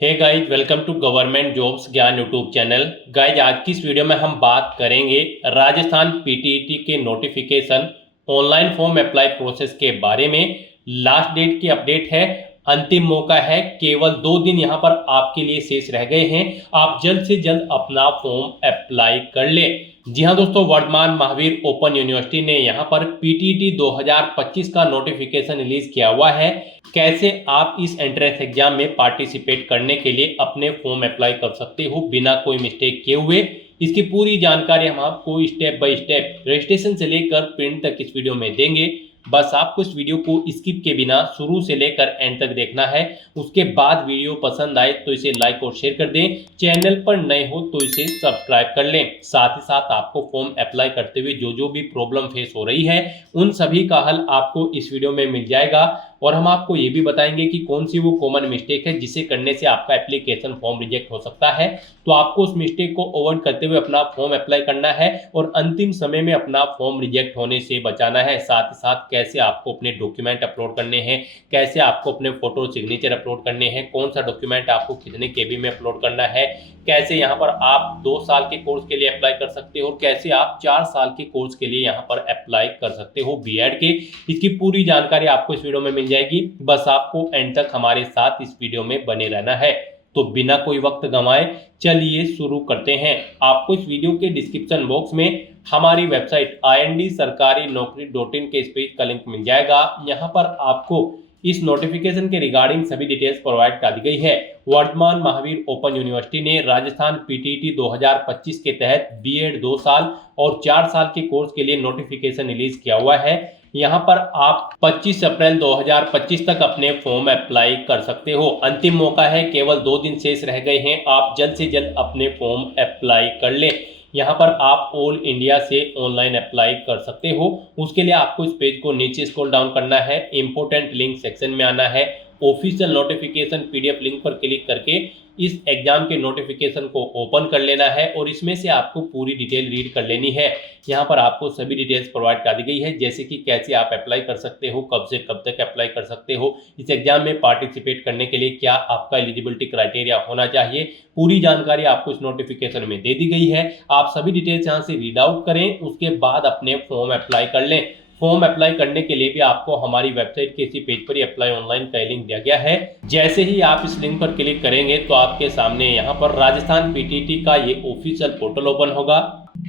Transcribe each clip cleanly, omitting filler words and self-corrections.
Hey guys, welcome to government jobs ज्ञान YouTube channel. Guys, आज की इस वीडियो में हम बात करेंगे राजस्थान पीटीईटी के notification online form apply process के बारे में। लास्ट डेट की अपडेट है, अंतिम मौका है, केवल 2 दिन यहाँ पर आपके लिए शेष रह गए हैं। आप जल्द से जल्द अपना फॉर्म अप्लाई कर लें। जी हाँ दोस्तों, वर्धमान महावीर ओपन यूनिवर्सिटी ने यहाँ पर पीटीईटी 2025 का नोटिफिकेशन रिलीज किया हुआ है। कैसे आप इस एंट्रेंस एग्जाम में पार्टिसिपेट करने के लिए अपने फॉर्म अप्लाई कर सकते हो बिना कोई मिस्टेक किए हुए, इसकी पूरी जानकारी हम आपको स्टेप बाय स्टेप रजिस्ट्रेशन से लेकर प्रिंट तक इस वीडियो में देंगे। बस आपको इस वीडियो को स्किप के बिना शुरू से लेकर एंड तक देखना है। उसके बाद वीडियो पसंद आए तो इसे लाइक और शेयर कर दें। चैनल पर नए हो तो इसे सब्सक्राइब कर लें। साथ ही साथ आपको फॉर्म अप्लाई करते हुए जो जो भी प्रॉब्लम फेस हो रही है उन सभी का हल आपको इस वीडियो में मिल जाएगा। और हम आपको ये भी बताएंगे कि कौन सी वो कॉमन मिस्टेक है जिसे करने से आपका एप्लीकेशन फॉर्म रिजेक्ट हो सकता है। तो आपको उस मिस्टेक को अवॉइड करते हुए अपना फॉर्म अप्लाई करना है और अंतिम समय में अपना फॉर्म रिजेक्ट होने से बचाना है। साथ ही साथ कैसे आपको अपने डॉक्यूमेंट अपलोड करने हैं, कैसे आपको अपने फोटो सिग्नेचर अपलोड करने हैं, कौन सा डॉक्यूमेंट आपको कितने केबी में अपलोड करना है, कैसे यहाँ पर आप 2 साल के कोर्स के लिए अप्लाई कर सकते हो और कैसे आप 4 साल के कोर्स के लिए यहाँ पर अप्लाई कर सकते हो बीएड के। इसकी पूरी जानकारी आपको इस वीडियो में मिल जाएगी। बस आपको एंड तक हमारे साथ इस वीडियो में बने रहना है। तो बिना कोई वक्त गंवाए चलिए शुरू करते हैं। आपको इस वीडियो के डिस्क्रिप्शन बॉक्स में हमारी वेबसाइट ind-sarkari-naukri.in के इस पेज का लिंक मिल जाएगा। यहाँ पर आपको इस नोटिफिकेशन के रिगार्डिंग सभी डिटेल्स प्रोवाइड कर दी गई है। वर्धमान महावीर ओपन यूनिवर्सिटी ने राजस्थान पीटीईटी 2025 के तहत बीएड 2 साल और 4 साल के कोर्स के लिए नोटिफिकेशन रिलीज किया हुआ है। यहाँ पर आप 25 अप्रैल 2025 तक अपने फॉर्म अप्लाई कर सकते हो। अंतिम मौका है, केवल 2 दिन शेष रह गए हैं। आप जल्द से जल्द अपने फॉर्म अप्लाई कर लें। यहाँ पर आप ऑल इंडिया से ऑनलाइन अप्लाई कर सकते हो। उसके लिए आपको इस पेज को नीचे स्क्रॉल डाउन करना है, इंपोर्टेंट लिंक सेक्शन में आना है, ऑफिशियल नोटिफिकेशन पीडीएफ लिंक पर क्लिक करके इस एग्जाम के नोटिफिकेशन को ओपन कर लेना है और इसमें से आपको पूरी डिटेल रीड कर लेनी है। यहाँ पर आपको सभी डिटेल्स प्रोवाइड कर दी गई है, जैसे कि कैसे आप अप्लाई कर सकते हो, कब से कब तक अप्लाई कर सकते हो, इस एग्जाम में पार्टिसिपेट करने के लिए क्या आपका एलिजिबिलिटी क्राइटेरिया होना चाहिए। पूरी जानकारी आपको इस नोटिफिकेशन में दे दी गई है। आप सभी डिटेल्स यहाँ से रीड आउट करें, उसके बाद अपने फॉर्म अप्लाई कर लें। फॉर्म अप्लाई करने के लिए भी आपको हमारी वेबसाइट के इसी पेज पर ही अप्लाई ऑनलाइन का लिंक दिया गया है। जैसे ही आप इस लिंक पर क्लिक करेंगे तो आपके सामने यहाँ पर राजस्थान पीटीईटी का ये ऑफिशियल पोर्टल ओपन होगा।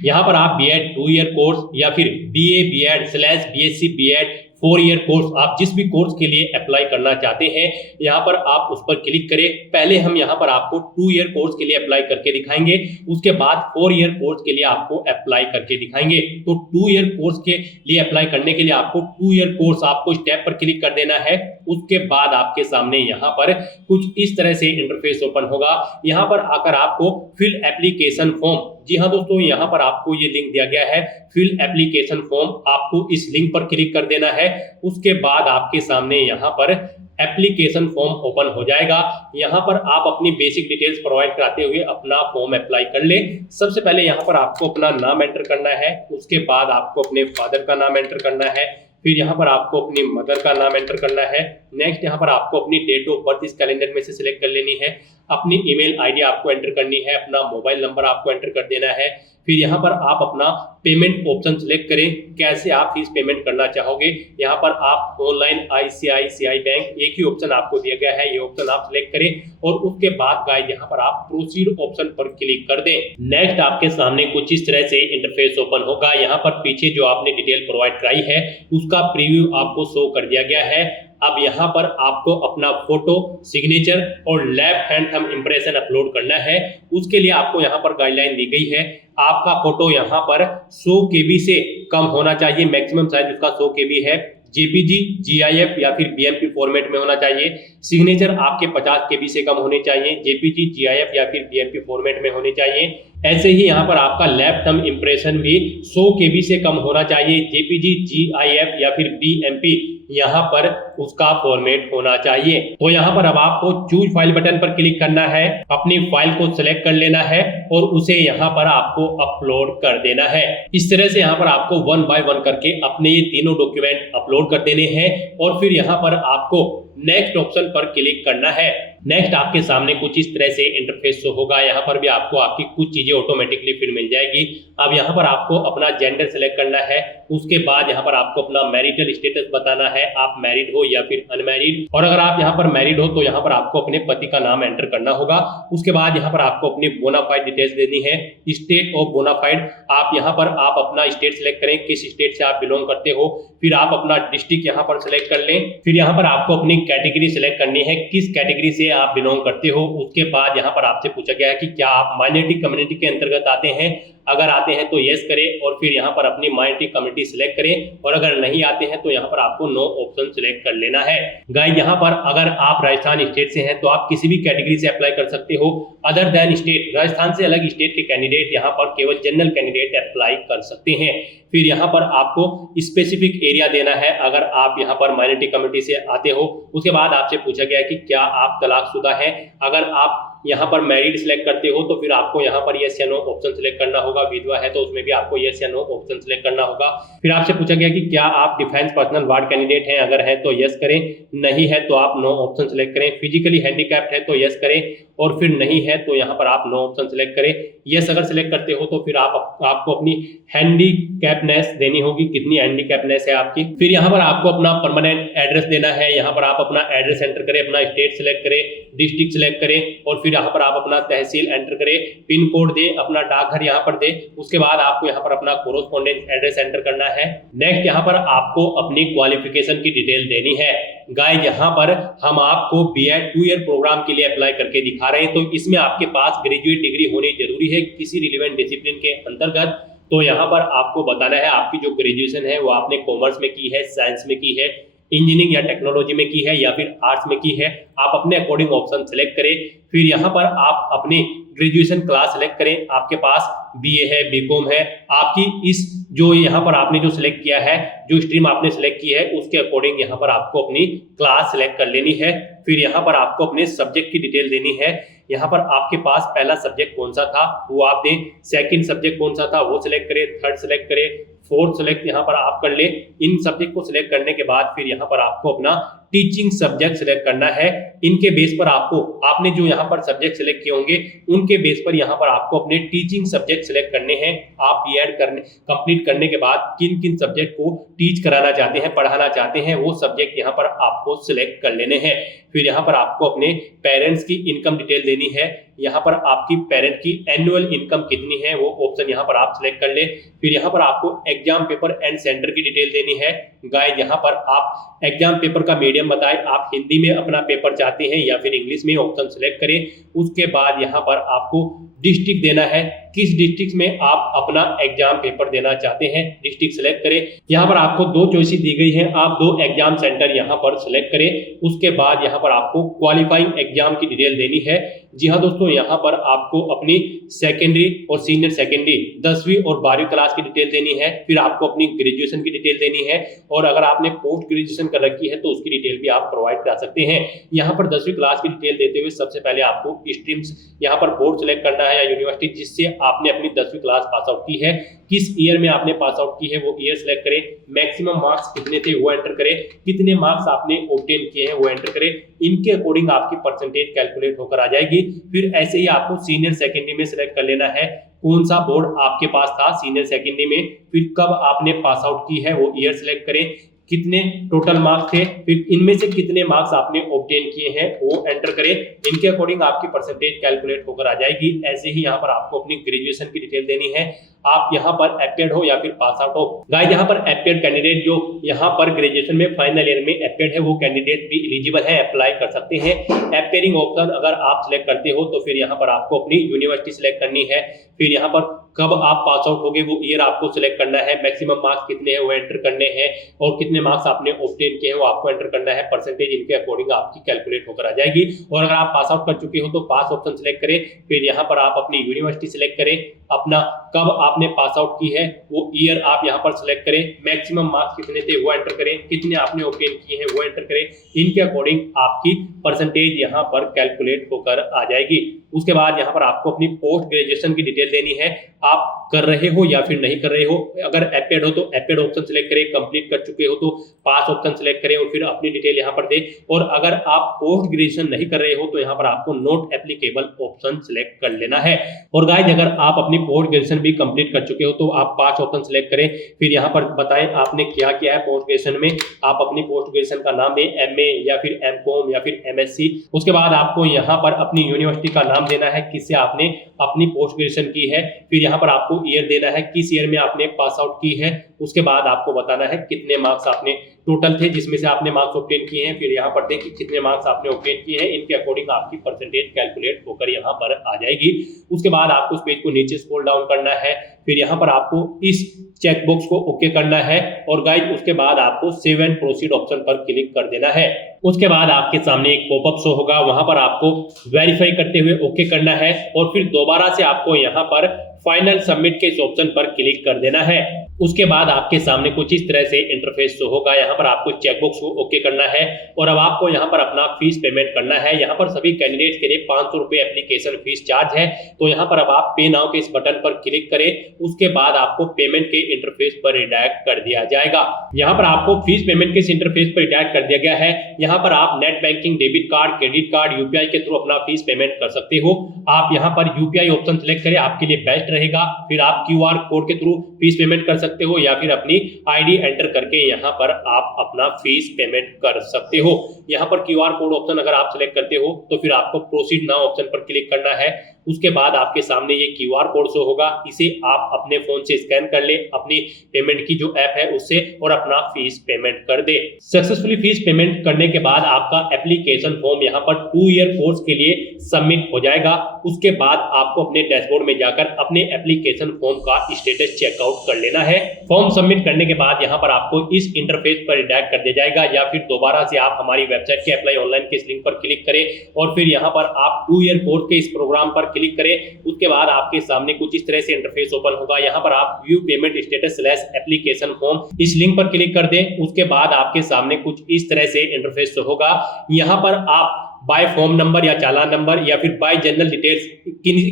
यहाँ पर आप बीएड 2 ईयर कोर्स या फिर बीए बीएड/बीएससी बीएड 4 ईयर कोर्स, आप जिस भी कोर्स के लिए अप्लाई करना चाहते हैं यहाँ पर आप उस पर क्लिक करें। पहले हम यहाँ पर आपको 2 ईयर कोर्स के लिए अप्लाई करके दिखाएंगे, उसके बाद 4 ईयर कोर्स के लिए आपको अप्लाई करके दिखाएंगे। तो 2 ईयर कोर्स के लिए अप्लाई करने के लिए आपको 2 ईयर कोर्स आपको इस टैब पर क्लिक कर देना है। उसके बाद आपके सामने यहाँ पर कुछ इस तरह से इंटरफेस ओपन होगा। यहाँ पर आकर आपको फिल एप्लीकेशन फॉर्म, जी हाँ दोस्तों, यहाँ पर आपको ये लिंक दिया गया है फिल एप्लीकेशन फॉर्म, आपको इस लिंक पर क्लिक कर देना है। उसके बाद आपके सामने यहाँ पर एप्लीकेशन फॉर्म ओपन हो जाएगा। यहाँ पर आप अपनी बेसिक डिटेल्स प्रोवाइड कराते हुए अपना फॉर्म अप्लाई कर ले। सबसे पहले यहाँ पर आपको अपना नाम एंटर करना है, उसके बाद आपको अपने फादर का नाम एंटर करना है, फिर यहाँ पर आपको अपनी मदर का नाम एंटर करना है। नेक्स्ट यहाँ पर आपको अपनी डेट ऑफ बर्थ इस कैलेंडर में से सिलेक्ट कर लेनी है, अपनी ईमेल आईडी आपको एंटर करनी है, अपना मोबाइल नंबर आपको एंटर कर देना है। फिर यहाँ पर आप अपना पेमेंट ऑप्शन सिलेक्ट करें, कैसे आप फीस पेमेंट करना चाहोगे। यहाँ पर आप ऑनलाइन आईसीआईसीआई बैंक, एक ही ऑप्शन आपको दिया गया है, ये ऑप्शन आप सिलेक्ट करें और उसके बाद गाइस यहाँ पर आप प्रोसीड ऑप्शन पर क्लिक कर दें। नेक्स्ट आपके सामने कुछ इस तरह से इंटरफेस ओपन होगा। यहाँ पर पीछे जो आपने डिटेल प्रोवाइड कराई है उसका प्रीव्यू आपको शो कर दिया गया है। अब यहाँ पर आपको अपना फोटो, सिग्नेचर और left hand thumb impression upload करना है। उसके लिए आपको यहाँ पर गाइडलाइन दी गई है। आपका फोटो यहाँ पर 100 केबी से कम होना चाहिए, मैक्सिमम साइज उसका 100 केबी है। जेपीजी, जीआईएफ या फिर बीएमपी फॉर्मेट में होना चाहिए। सिग्नेचर आपके 50 केबी से कम होने चाहिए, जेपीजी, जीआईएफ या फिर बीएमपी फॉर्मेट में होने चाहिए। ऐसे ही यहाँ पर आपका लेफ्ट थंब इंप्रेशन भी 100 केबी से कम होना चाहिए, जेपीजी, जीआईएफ या फिर बीएमपी यहाँ पर उसका फॉर्मेट होना चाहिए। तो यहाँ पर अब आपको चूज फाइल बटन पर क्लिक करना है, अपनी फाइल को सिलेक्ट कर लेना है और उसे यहाँ पर आपको अपलोड कर देना है। इस तरह से यहाँ पर आपको 1 बाय 1 करके अपने ये तीनों डॉक्यूमेंट अपलोड कर देने हैं और फिर यहाँ पर आपको नेक्स्ट ऑप्शन पर क्लिक करना है। नेक्स्ट आपके सामने कुछ इस तरह से इंटरफेस शो होगा। यहाँ पर भी आपको आपकी कुछ चीजें ऑटोमेटिकली फिर मिल जाएगी। अब यहाँ पर आपको अपना जेंडर सेलेक्ट करना है। उसके बाद यहाँ पर आपको अपना मैरिटल स्टेटस बताना है, आप मैरिड हो या फिर अनमैरिड। और अगर आप यहाँ पर मैरिड हो तो यहाँ पर आपको अपने पति का नाम एंटर करना होगा। उसके बाद यहाँ पर आपको अपनी बोनाफाइड डिटेल्स देनी है। स्टेट ऑफ बोनाफाइड, आप यहाँ पर आप अपना स्टेट सेलेक्ट करें, किस स्टेट से आप बिलोंग करते हो। फिर आप अपना डिस्ट्रिक्ट यहाँ पर सेलेक्ट कर लें। फिर यहाँ पर आपको अपनी कैटेगरी सेलेक्ट करनी है, किस कैटेगरी से आप बिलोंग करते हो। उसके बाद यहाँ पर आपसे पूछा गया है कि क्या आप माइनॉरिटी कम्युनिटी के अंतर्गत आते हैं। अगर आते हैं तो यस करें और फिर यहाँ पर अपनी माइनॉरिटी कम्युनिटी सिलेक्ट करें, और अगर नहीं आते हैं तो यहाँ पर आपको नो ऑप्शन सिलेक्ट कर लेना है। गाइस यहाँ पर अगर आप राजस्थान स्टेट से हैं तो आप किसी भी कैटेगरी से अप्लाई कर सकते हो। अदर देन स्टेट, राजस्थान से अलग स्टेट के कैंडिडेट यहाँ पर केवल जनरल कैंडिडेट अप्लाई कर सकते हैं। फिर यहाँ पर आपको स्पेसिफिक एरिया देना है अगर आप यहाँ पर माइनॉरिटी कम्युनिटी से आते हो। उसके बाद आपसे पूछा गया है कि क्या आप तलाकशुदा हैं। अगर आप यहाँ पर मैरिड सिलेक्ट करते हो तो फिर आपको यहाँ पर यस या नो ऑप्शन सिलेक्ट करना होगा। विधवा है तो उसमें भी आपको यस या नो ऑप्शन सिलेक्ट करना होगा। फिर आपसे पूछा गया कि क्या आप डिफेंस पर्सनल वार्ड कैंडिडेट हैं। अगर है तो यस करें, नहीं है तो आप नो ऑप्शन सिलेक्ट करें। फिजिकली हैंडीकैप्ड है तो यस करें, और फिर नहीं है तो यहाँ पर आप नो ऑप्शन सिलेक्ट करें। यस अगर सिलेक्ट करते हो तो फिर आपको अपनी हैंडीकैपनेस देनी होगी, कितनी हैंडीकैपनेस है आपकी। फिर यहाँ पर आपको अपना परमानेंट एड्रेस देना है। यहाँ पर आप अपना एड्रेस एंटर करें, अपना स्टेट सिलेक्ट करें, डिस्ट्रिक्ट सिलेक्ट करें, और फिर यहाँ पर आप अपना तहसील एंटर करें, पिन कोड दे, अपना डाकघर यहाँ पर दे। उसके बाद आपको यहाँ पर अपना कोरोस्पोंडेंस एड्रेस एंटर करना है। नेक्स्ट यहाँ पर आपको अपनी क्वालिफिकेशन की डिटेल देनी है। गाइस यहाँ पर हम आपको बीएड 2 ईयर प्रोग्राम के लिए अप्लाई करके दिखा रहे हैं, तो इसमें आपके पास ग्रेजुएट डिग्री होनी जरूरी है किसी रिलेवेंट डिसिप्लिन के अंतर्गत। तो यहाँ पर आपको बताना है आपकी जो ग्रेजुएशन है वो आपने कॉमर्स में की है, साइंस में की है, इंजीनियरिंग या टेक्नोलॉजी में की है, या फिर आर्ट्स में की है। आप अपने अकॉर्डिंग ऑप्शन सेलेक्ट करें। फिर यहाँ पर आप अपनी ग्रेजुएशन क्लास सेलेक्ट करें। आपके पास बीए है, बीकॉम है, आपकी इस जो यहाँ पर आपने जो सिलेक्ट किया है, जो स्ट्रीम आपने सेलेक्ट की है उसके अकॉर्डिंग यहाँ पर आपको अपनी क्लास सेलेक्ट कर लेनी है। फिर यहाँ पर आपको अपने सब्जेक्ट की डिटेल देनी है। यहाँ पर आपके पास पहला सब्जेक्ट कौन सा था वो आप दें, सेकंड सब्जेक्ट कौन सा था वो सिलेक्ट करें, थर्ड सिलेक्ट करें, फोर्थ सिलेक्ट यहाँ पर आप कर ले। इन सब्जेक्ट को सिलेक्ट करने के बाद फिर यहाँ पर आपको अपना टीचिंग सब्जेक्ट सिलेक्ट करना है। इनके बेस पर आपने जो यहाँ पर सब्जेक्ट सिलेक्ट किए होंगे उनके बेस पर यहाँ पर आपको अपने टीचिंग सब्जेक्ट सिलेक्ट करने हैं। आप बीएड कंप्लीट करने के बाद किन किन सब्जेक्ट को टीच कराना चाहते हैं, पढ़ाना चाहते हैं, वो सब्जेक्ट यहाँ पर आपको सिलेक्ट कर लेने हैं। फिर यहाँ पर आपको अपने पेरेंट्स की इनकम डिटेल देनी है। यहाँ पर आपकी पेरेंट की एनुअल इनकम कितनी है वो ऑप्शन यहाँ पर आप सिलेक्ट कर ले। फिर यहाँ पर आपको एग्जाम पेपर एंड सेंटर की डिटेल देनी है। गाइस यहाँ पर आप एग्जाम पेपर का मीडियम बताएं, आप हिंदी में अपना पेपर चाहते हैं या फिर इंग्लिश में, ऑप्शन सिलेक्ट करें। उसके बाद यहाँ पर आपको डिस्ट्रिक्ट देना है, किस डिस्ट्रिक्ट में आप अपना एग्जाम पेपर देना चाहते हैं, डिस्ट्रिक्ट सिलेक्ट करें। यहाँ पर आपको 2 चॉइसेस दी गई हैं, आप 2 एग्जाम सेंटर यहाँ पर सिलेक्ट करें। उसके बाद यहाँ पर आपको क्वालिफाइंग एग्जाम की डिटेल देनी है। जी हाँ दोस्तों, यहाँ पर आपको अपनी सेकेंडरी और सीनियर सेकेंडरी 10वीं और 12वीं क्लास की डिटेल देनी है। फिर आपको अपनी ग्रेजुएशन की डिटेल देनी है, और अगर आपने पोस्ट ग्रेजुएशन कर रखी है तो उसकी डिटेल भी आप प्रोवाइड करा सकते हैं। यहाँ पर 10वीं क्लास की डिटेल देते हुए सबसे पहले आपको स्ट्रीम्स यहाँ पर बोर्ड सेलेक्ट करना है या यूनिवर्सिटी जिससे आपने अपनी 10वीं क्लास पास आउट की है, किस ईयर में आपने पास आउट की है वो ईयर सेलेक्ट करें। मैक्सिमम मार्क्स कितने थे वो एंटर करें, कितने मार्क्स आपने ऑब्टेन किए हैं वो एंटर करें। इनके अकॉर्डिंग आपकी परसेंटेज कैलकुलेट होकर आ जाएगी। फिर ऐसे ही आपको सीनियर सेकेंडरी में सिलेक्ट कर लेना है, कौन सा बोर्ड आपके पास था सीनियर सेकेंडरी में, फिर कब आपने पास आउट की है वो ईयर सेलेक्ट करें, कितने टोटल मार्क्स थे, फिर इनमें से कितने मार्क्स आपने ऑब्टेन किए हैं वो एंटर करें। इनके अकॉर्डिंग आपकी परसेंटेज कैलकुलेट होकर आ जाएगी। ऐसे ही यहाँ पर आपको अपनी ग्रेजुएशन की डिटेल देनी है, आप यहाँ पर अपीयर्ड हो या फिर पास आउट हो। गाइस यहाँ पर अपीयर्ड कैंडिडेट जो यहाँ पर ग्रेजुएशन में फाइनल ईयर में अपीयर्ड है वो कैंडिडेट भी एलिजिबल है, अप्लाई कर सकते हैं। अपीयरिंग ऑप्शन अगर आप सिलेक्ट करते हो तो फिर यहाँ पर आपको अपनी यूनिवर्सिटी सिलेक्ट करनी है। फिर यहाँ पर कब आप पास आउट होगे वो ईयर आपको सिलेक्ट करना है, मैक्सिमम मार्क्स कितने हैं वो एंटर करने हैं, और कितने मार्क्स आपने ऑब्टेन किए हैं वो आपको एंटर करना है। परसेंटेज इनके अकॉर्डिंग आपकी कैलकुलेट होकर आ जाएगी। और अगर आप पास आउट कर चुके हो तो पास ऑप्शन सिलेक्ट करें। फिर यहाँ पर आप अपनी यूनिवर्सिटी सिलेक्ट करें, अपना कब आपने पास आउट की है वो ईयर आप यहाँ पर सिलेक्ट करें, मैक्सिमम मार्क्स कितने थे वो एंटर करें, कितने आपने ऑब्टेन किए हैं वो एंटर करें। इनके अकॉर्डिंग आपकी परसेंटेज यहाँ पर कैलकुलेट होकर आ जाएगी। उसके बाद यहाँ पर आपको अपनी पोस्ट ग्रेजुएशन की डिटेल देनी है, आप कर रहे हो या फिर नहीं कर रहे हो। अगर एपेड हो तो एपेड ऑप्शन सेलेक्ट करें, कंप्लीट कर चुके हो तो पास ऑप्शन सेलेक्ट करें और फिर अपनी डिटेल यहाँ पर दें। और अगर आप पोस्ट ग्रेजुएशन नहीं कर रहे हो तो यहाँ पर आपको नॉट एप्लीकेबल ऑप्शन सेलेक्ट कर लेना है। और गाइस अगर आप अपनी पोस्ट ग्रेजुएशन भी कंप्लीट कर चुके हो तो आप पास ऑप्शन सेलेक्ट करें, फिर यहाँ पर बताएं आपने क्या किया है पोस्ट ग्रेजुएशन में। आप अपनी पोस्ट ग्रेजुएशन का नाम दें, एमए या फिर एमकॉम या फिर एमएससी। उसके बाद आपको यहाँ पर अपनी यूनिवर्सिटी का नाम देना है, किससे आपने अपनी पोस्ट ग्रेजुएशन की है। फिर यहाँ पर आपको ईयर देना है, किस ईयर में आपने पास आउट की है। उसके बाद आपको बताना है कितने मार्क्स आपने टोटल थे जिसमें से आपने मार्क्स ऑब्टेन किए हैं। फिर यहाँ पर देखिए कितने मार्क्स आपने ऑब्टेन किए हैं, इनके अकॉर्डिंग आपकी परसेंटेज कैलकुलेट होकर यहाँ पर आ जाएगी। उसके बाद आपको उस पेज को नीचे स्क्रॉल डाउन करना है, फिर यहाँ पर आपको इस चेक बॉक्स को ओके करना है और गाइस उसके बाद आपको सेव एंड प्रोसीड ऑप्शन पर क्लिक कर देना है। उसके बाद आपके सामने एक पॉपअप शो होगा, वहां पर आपको वेरीफाई करते हुए ओके करना है और फिर दोबारा से आपको यहाँ पर फाइनल सबमिट के इस ऑप्शन पर क्लिक कर देना है। उसके बाद आपके सामने कुछ इस तरह से इंटरफेस शो होगा, यहाँ पर आपको चेकबॉक्स को ओके करना है और अब आपको यहाँ पर अपना फीस पेमेंट करना है। यहाँ पर सभी कैंडिडेट्स के लिए 500 रुपए एप्लीकेशन फीस चार्ज है, तो यहाँ पर अब आप पे नाउ के इस बटन पर क्लिक करें। उसके बाद आपको पेमेंट के इंटरफेस पर रिडायरेक्ट कर दिया जाएगा। यहाँ पर आपको फीस पेमेंट के इस इंटरफेस पर रिडायरेक्ट कर दिया गया है। यहाँ पर आप net banking, debit card, credit card, UPI के थ्रू अपना फीस पेमेंट कर सकते हो। आप यहाँ पर यूपीआई ऑप्शन सेलेक्ट करें, आपके लिए बेस्ट रहेगा। फिर आप क्यूआर कोड के थ्रू फीस पेमेंट कर सकते हो या फिर अपनी आईडी एंटर करके यहाँ पर आप अपना फीस पेमेंट कर सकते हो। यहाँ पर क्यूआर कोड ऑप्शन अगर आप सेलेक्ट करते हो तो फिर आपको प्रोसीड नाउ ऑप्शन पर क्लिक करना है। उसके बाद आपके सामने ये क्यूआर कोड शो होगा, इसे आप अपने फोन से स्कैन कर ले अपनी पेमेंट की जो ऐप है उससे और अपना फीस पेमेंट कर दे। सक्सेसफुली फीस पेमेंट करने के बाद आपका एप्लीकेशन फॉर्म यहाँ पर 2 ईयर कोर्स के लिए सबमिट हो जाएगा। उसके बाद आपको अपने डैशबोर्ड में जाकर अपने एप्लीकेशन फॉर्म का स्टेटस चेकआउट कर लेना है। फॉर्म सबमिट करने के बाद यहाँ पर आपको इस इंटरफेस पर रिडायरेक्ट कर दिया जाएगा या फिर दोबारा से आप हमारी वेबसाइट के अप्लाई ऑनलाइन के इस लिंक पर क्लिक करें और फिर यहाँ पर आप 2 ईयर कोर्स के इस प्रोग्राम पर क्लिक करें। उसके बाद आपके सामने कुछ इस तरह से इंटरफेस ओपन होगा, यहाँ पर आप view payment status / application form इस लिंक पर क्लिक कर दें। उसके बाद आपके सामने कुछ इस तरह से इंटरफेस होगा, यहाँ पर आप बाय फॉर्म नंबर या चालान नंबर या फिर बाय जनरल डिटेल्स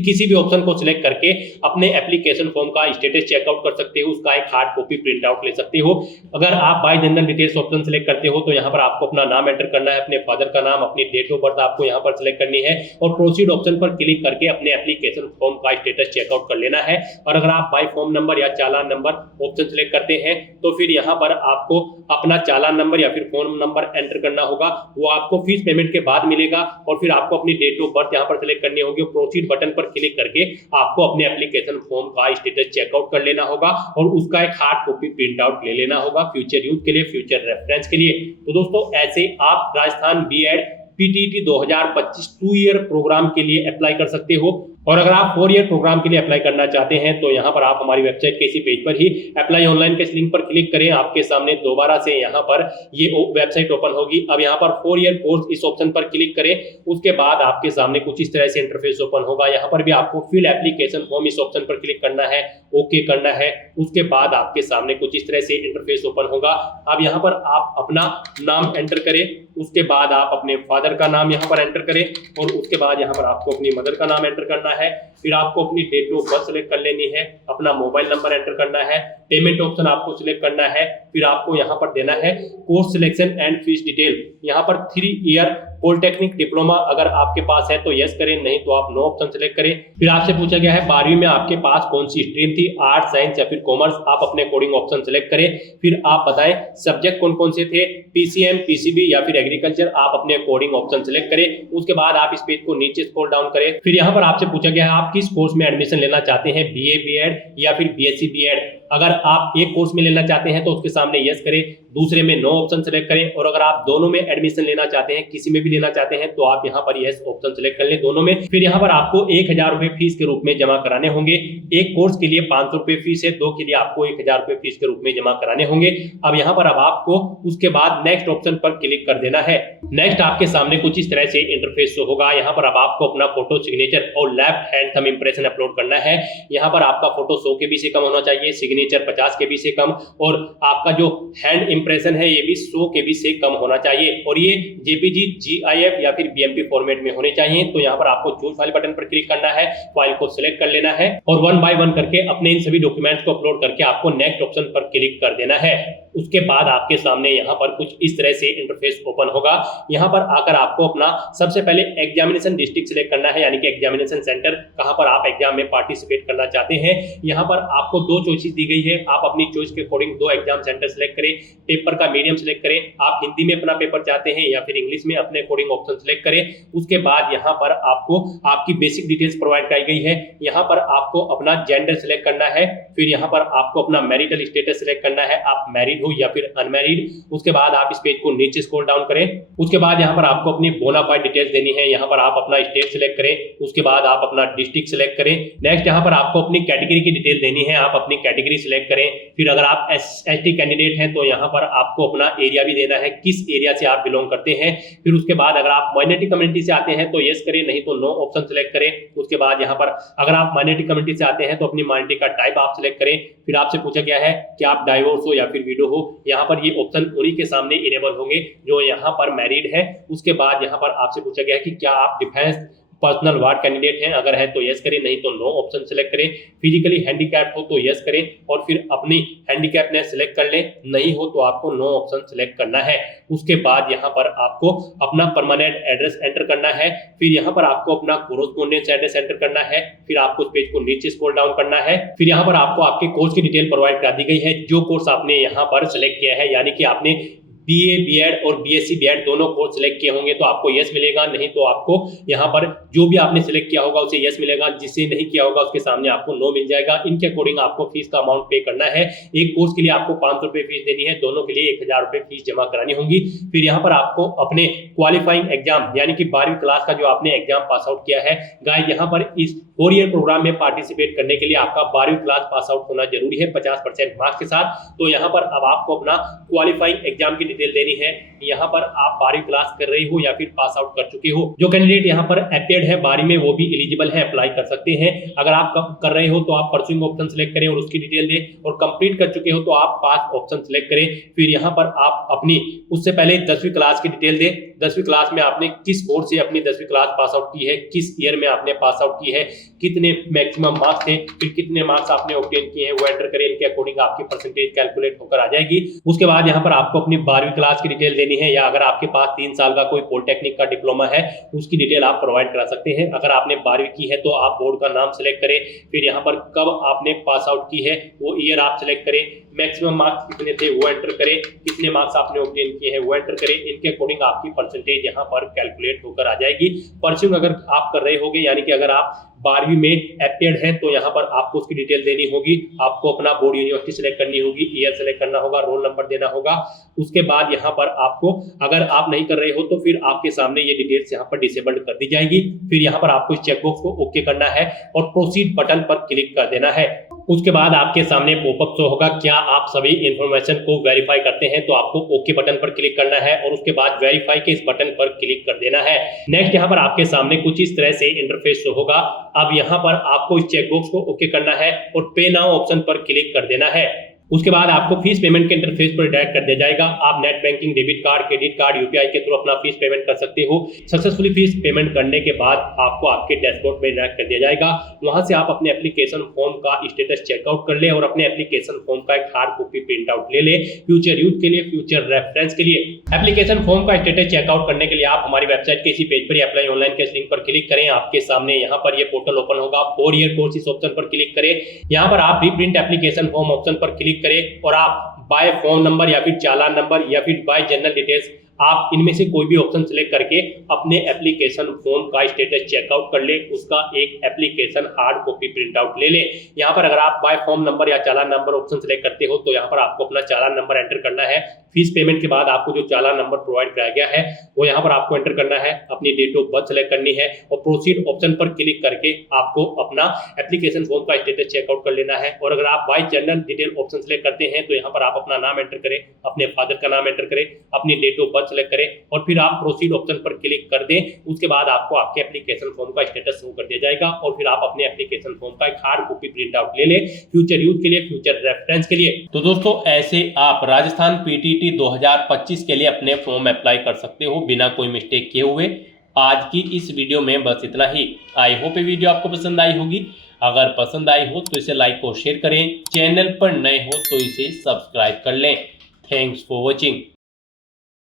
किसी भी ऑप्शन को सिलेक्ट करके अपने एप्लीकेशन फॉर्म का स्टेटस चेकआउट कर सकते हो, उसका एक हार्ड कॉपी प्रिंट आउट ले सकते हो। अगर आप bye general details option select करते हो तो यहाँ पर आपको अपना नाम एंटर करना है, अपने फादर का नाम, अपनी डेट ऑफ बर्थ आपको यहाँ पर सिलेक्ट करनी है और प्रोसीड ऑप्शन पर क्लिक करके अपने एप्लीकेशन फॉर्म का स्टेटस चेकआउट कर लेना है। और अगर आप बाय फॉर्म नंबर या चालान नंबर ऑप्शन सिलेक्ट करते हैं तो फिर यहाँ पर आपको अपना चालान नंबर या फिर फॉर्म नंबर एंटर करना होगा, वो आपको फीस पेमेंट के बाद मिलेगा। और फिर आपको अपनी डेट ऑफ बर्थ यहाँ पर सिलेक्ट करनी होगी, प्रोसीड बटन पर क्लिक करके आपको अपने एप्लीकेशन फॉर्म का स्टेटस चेकआउट कर लेना होगा और उसका एक हार्ड कॉपी प्रिंट आउट ले लेना होगा फ्यूचर यूज के लिए, फ्यूचर रेफरेंस के लिए। तो दोस्तों ऐसे आप Rajasthan BEd PTET 2025 2 year programme के लिए अप्लाई कर सकते हो। और अगर आप 4 ईयर प्रोग्राम के लिए अप्लाई करना चाहते हैं तो यहाँ पर आप हमारी वेबसाइट के इसी पेज पर ही अप्लाई ऑनलाइन के इस लिंक पर क्लिक करें, आपके सामने दोबारा से यहाँ पर ये वेबसाइट ओपन होगी। अब यहाँ पर 4 ईयर कोर्स इस ऑप्शन पर क्लिक करें, उसके बाद आपके सामने कुछ इस तरह से इंटरफेस ओपन होगा। यहाँ पर भी आपको फिल एप्लीकेशन फॉर्म इस ऑप्शन पर क्लिक करना है, ओके करना है। उसके बाद आपके सामने कुछ इस तरह से इंटरफेस ओपन होगा। अब यहाँ पर आप अपना नाम एंटर करें, उसके बाद आप अपने फादर का नाम यहाँ पर एंटर करें और उसके बाद यहाँ पर आपको अपनी मदर का नाम एंटर करना है। फिर आपको अपनी डेट ऑफ बर्थ सिलेक्ट कर लेनी है, अपना मोबाइल नंबर एंटर करना है, पेमेंट ऑप्शन आपको सिलेक्ट करना है। फिर आपको यहाँ पर देना है course selection and fees detail. यहाँ पर 3 ईयर पॉलिटेक्निक डिप्लोमा अगर आपके पास है तो यस करें, नहीं तो आप नो ऑप्शन सिलेक्ट करें। फिर आपसे पूछा गया है 12वीं में आपके पास कौन सी स्ट्रीम थी, आर्ट्स, साइंस या फिर कॉमर्स, आप अपने अकॉर्डिंग ऑप्शन सिलेक्ट करें। फिर आप बताएं सब्जेक्ट कौन कौन से थे, पीसीएम, पीसीबी या फिर एग्रीकल्चर, आप अपने अकॉर्डिंग ऑप्शन सिलेक्ट करें। उसके बाद आप इस पेज को नीचे स्क्रॉल डाउन करें। फिर यहाँ पर आपसे पूछा गया है आप किस कोर्स में एडमिशन लेना चाहते हैं, बीए बीएड या फिर बीएससी बीएड। अगर आप एक कोर्स में लेना चाहते हैं तो उसके सामने यस करें, दूसरे में नो ऑप्शन सेलेक्ट करें। और अगर आप दोनों में एडमिशन लेना चाहते हैं, किसी में भी लेना चाहते हैं, तो आप यहाँ पर यस ऑप्शन सेलेक्ट कर लें दोनों में। फिर यहाँ पर आपको 1000 रुपए फीस के रूप में जमा कराने होंगे। एक कोर्स के लिए 500 रुपए फीस है, 2 के लिए आपको 1000 रुपए फीस के रूप में जमा कराने होंगे। अब यहाँ पर अब आपको उसके बाद नेक्स्ट ऑप्शन पर क्लिक कर देना है। नेक्स्ट आपके सामने कुछ इस तरह से इंटरफेस शो होगा। यहाँ पर अब आपको अपना फोटो, सिग्नेचर और left hand thumb impression upload करना है। यहाँ पर आपका फोटो 100 KB से कम होना चाहिए, सिग्नेचर 50 KB से कम, और आपका जो हैंड इंप्रेशन है ये भी 100 KB से कम होना चाहिए, और ये JPG, GIF या फिर BMP फॉर्मेट में होने चाहिए। तो यहाँ पर आपको चूज फाइल बटन पर क्लिक करना है, फाइल को सिलेक्ट कर लेना है और 1 बाय 1 करके अपने इन सभी डॉक्यूमेंट्स को अपलोड करके आपको नेक्स्ट ऑप्शन पर क्लिक कर देना है। उसके बाद आपके सामने यहाँ पर कुछ इस तरह से इंटरफेस ओपन होगा। यहाँ पर आकर आपको अपना सबसे पहले एग्जामिनेशन डिस्ट्रिक्ट सिलेक्ट करना है, यानी कि एग्जामिनेशन सेंटर, कहाँ पर आप एग्जाम में पार्टिसिपेट करना चाहते हैं। यहाँ पर आपको 2 चॉइसेस दी गई है, आप अपनी चॉइस के अकॉर्डिंग 2 एग्जाम सेंटर सिलेक्ट करें। पेपर का मीडियम सिलेक्ट करें, आप हिंदी में अपना पेपर चाहते हैं या फिर इंग्लिश में, अपने अकॉर्डिंग ऑप्शन सिलेक्ट करें। उसके बाद यहाँ पर आपको आपकी बेसिक डिटेल्स प्रोवाइड कराई गई है। यहाँ पर आपको अपना जेंडर सिलेक्ट करना है, फिर यहाँ पर आपको अपना मैरिटल स्टेटस सिलेक्ट करना है, आप मैरिड हो या फिर अनमैरिड। उसके बाद आप इस पेज को नीचे स्क्रॉल डाउन करें। उसके बाद यहाँ पर आपको अपनी बोनाफाइड डिटेल्स देनी है। यहाँ पर आप अपना स्टेट सिलेक्ट करें, उसके बाद आप अपना डिस्ट्रिक्ट सिलेक्ट करें। नेक्स्ट यहाँ पर आपको अपनी कैटेगरी की डिटेल देनी है, आप अपनी कैटेगरी सिलेक्ट करें। फिर अगर आप ST कैंडिडेट हैं तो यहाँ पर आपको अपना एरिया भी देना है, किस एरिया से आप बिलोंग करते हैं। फिर उसके बाद अगर आप माइनॉरिटी कम्युनिटी से आते हैं तो यस करें, नहीं तो नो ऑप्शन सिलेक्ट करें। उसके बाद यहाँ पर अगर आप माइनॉरिटी कम्युनिटी से आते हैं तो अपनी माइनॉरिटी का टाइप आप सिलेक्ट करें। फिर आपसे पूछा गया है कि आप डाइवोर्स हो या फिर विडो हो। यहाँ पर ये ऑप्शन उन्हीं के सामने इनेबल होंगे जो यहाँ पर मैरिड है। उसके बाद यहाँ पर आपसे पूछा गया है कि क्या आप डिफेंस पर्सनल वार्ड कैंडिडेट हैं, अगर है तो यस करें, नहीं तो नो ऑप्शन सिलेक्ट करें। फिजिकली हैंडीकैप हो तो यस करें और फिर अपनी हैंडीकैपनेस सिलेक्ट कर लें, नहीं हो तो आपको नो ऑप्शन सिलेक्ट करना है। उसके बाद यहाँ पर आपको अपना परमानेंट एड्रेस एंटर करना है, फिर यहाँ पर आपको अपना कोरोस्पोंडेंस एड्रेस एंटर करना है। फिर आपको इस पेज को नीचे स्क्रॉल डाउन करना है। फिर यहाँ पर आपको आपके कोर्स की डिटेल प्रोवाइड करा दी गई है, जो कोर्स आपने यहाँ पर सिलेक्ट किया है, यानी कि आपने BA, BEd और BSc, BEd दोनों कोर्स सिलेक्ट किए होंगे तो आपको यस मिलेगा, नहीं तो आपको यहाँ पर जो भी आपने सिलेक्ट किया होगा उसे यस मिलेगा, जिसे नहीं किया होगा उसके सामने आपको नो मिल जाएगा। इनके अकॉर्डिंग आपको फीस का अमाउंट पे करना है। एक कोर्स के लिए आपको 500 रुपये फीस देनी है, दोनों के लिए 1000 रुपये फीस जमा करानी होगी। फिर यहाँ पर आपको अपने क्वालिफाइंग एग्जाम यानी कि 12वीं क्लास का जो आपने एग्जाम पास आउट किया है, गाइस यहाँ पर इस 4 ईयर प्रोग्राम में पार्टिसिपेट करने के लिए आपका 12वीं क्लास पास आउट होना जरूरी है 50% मार्क्स के साथ। तो यहाँ पर अब आपको अपना क्वालिफाइंग एग्जाम की डिटेल देनी है। यहाँ पर आप 12वीं क्लास कर रहे हो या फिर पास आउट कर चुके हो। जो कैंडिडेट यहाँ पर अपीयर्ड है 12वीं में वो भी एलिजिबल है, अप्लाई कर सकते हैं। अगर आप कर रहे हो तो आप परस्यूइंग ऑप्शन सिलेक्ट करें और उसकी डिटेल दें, और कंप्लीट कर चुके हो तो आप पास ऑप्शन सिलेक्ट करें। फिर यहाँ पर आप अपनी उससे पहले 10वीं क्लास की डिटेल दें, 10वीं क्लास में आपने किस बोर्ड से अपनी 10वीं क्लास पास आउट की है, किस ईयर में आपने पास आउट की है, कितने मैक्सिमम मार्क्स थे, फिर कितने मार्क्स आपने ऑब्टेन किए हैं वो एंटर करें। इनके अकॉर्डिंग आपकी परसेंटेज कैलकुलेट होकर आ जाएगी। उसके बाद यहाँ पर आपको अपनी 12वीं क्लास की डिटेल देनी है, या अगर आपके पास 3 साल का कोई पॉलिटेक्निक का डिप्लोमा है उसकी डिटेल आप प्रोवाइड करा सकते हैं। अगर आपने 12वीं की है तो आप बोर्ड का नाम सिलेक्ट करें। फिर यहाँ पर कब आपने पास आउट की है वो ईयर आप सिलेक्ट करें, मैक्सिमम मार्क्स कितने थे वो एंटर करें, कितने मार्क्स आपने ऑब्टेन किए हैं वो एंटर करें। इनके अकॉर्डिंग आपकी परसेंटेज यहाँ पर कैलकुलेट होकर आ जाएगी। परस्यूइंग अगर आप कर रहे होंगे, यानी कि अगर आप 12वीं में अपीयर्ड हैं तो यहाँ पर आपको उसकी डिटेल देनी होगी। आपको अपना बोर्ड यूनिवर्सिटी सिलेक्ट करनी होगी, ईयर सिलेक्ट करना होगा, रोल नंबर देना होगा। उसके बाद यहाँ पर आपको, अगर आप नहीं कर रहे हो तो फिर आपके सामने ये डिटेल्स यहाँ पर डिसेबल्ड कर दी जाएगी। फिर यहाँ पर आपको इस चेकबॉक्स को ओके करना है और प्रोसीड बटन पर क्लिक कर देना है। उसके बाद आपके सामने पॉपअप शो होगा, क्या आप सभी इंफॉर्मेशन को वेरीफाई करते हैं, तो आपको ओके बटन पर क्लिक करना है और उसके बाद वेरीफाई के इस बटन पर क्लिक कर देना है। नेक्स्ट यहाँ पर आपके सामने कुछ इस तरह से इंटरफेस शो होगा। अब यहाँ पर आपको इस चेकबॉक्स को ओके करना है और पे नाउ ऑप्शन पर क्लिक कर देना है। उसके बाद आपको फीस पेमेंट के इंटरफेस पर डायरेक्ट कर दिया जाएगा। आप net banking, debit card, credit card, UPI के थ्रू अपना फीस पेमेंट कर सकते हो। सक्सेसफुली फीस पेमेंट करने के बाद आपको आपके डैशबोर्ड में डायरेक्ट कर दिया जाएगा। वहां से आप अपने एप्लीकेशन फॉर्म का स्टेटस चेकआउट कर ले और अपने एप्लीकेशन फॉर्म का एक हार्ड कॉपी प्रिंट आउट ले ले, फ्यूचर यूज के लिए, फ्यूचर रेफरेंस के लिए। एप्लीकेशन फॉर्म का स्टेटस चेकआउट करने के लिए आप हमारी वेबसाइट के इसी पेज पर अप्लाई ऑनलाइन के लिंक पर क्लिक करें। आपके सामने यहाँ पर ये पोर्टल ओपन होगा। 4 ईयर कोर्स इस ऑप्शन पर क्लिक करें। यहाँ पर आप रीप्रिंट एप्लीकेशन फॉर्म ऑप्शन पर क्लिक करें और आप बाय फॉर्म नंबर या फिर चालान नंबर या फिर बाय जनरल डिटेल्स, आप इनमें से कोई भी ऑप्शन सिलेक्ट करके अपने एप्लीकेशन फॉर्म का स्टेटस चेकआउट कर ले, उसका एक application hard copy print out ले ले। यहाँ पर अगर आप बाय फॉर्म नंबर या चालान नंबर ऑप्शन सिलेक्ट करते हो तो यहाँ पर आपको अपना चालान नंबर एंटर करना है। फीस पेमेंट के बाद आपको जो चालान नंबर प्रोवाइड कराया गया है वो यहाँ पर आपको एंटर करना है, अपनी डेट ऑफ बर्थ सेलेक्ट करनी है और प्रोसीड ऑप्शन पर क्लिक करके आपको अपना एप्लीकेशन फॉर्म का स्टेटस चेकआउट कर लेना है। और अगर आप bye general detail option select करते हैं तो यहाँ पर आप अपना नाम एंटर करें, अपने फादर का नाम एंटर करें, अपनी डेट ऑफ बर्थ सेलेक्ट करें और फिर आप प्रोसीड ऑप्शन पर क्लिक कर दें। उसके बाद आपको आपके एप्लीकेशन फॉर्म का स्टेटस शो कर दिया जाएगा और फिर आप अपने एप्लीकेशन फॉर्म का एक हार्ड कॉपी प्रिंट आउट ले लें फ्यूचर यूज के लिए, फ्यूचर रेफरेंस के लिए। तो दोस्तों ऐसे आप राजस्थान पीटीटी 2025 के लिए अपने फॉर्म अप्लाई कर सकते हो बिना कोई मिस्टेक किए हुए। आज की इस वीडियो में बस इतना ही। आई होप ये वीडियो आपको पसंद आई होगी। अगर पसंद आई हो तो इसे लाइक और शेयर करें, चैनल पर नए हो तो इसे सब्सक्राइब कर लें। Thanks for watching.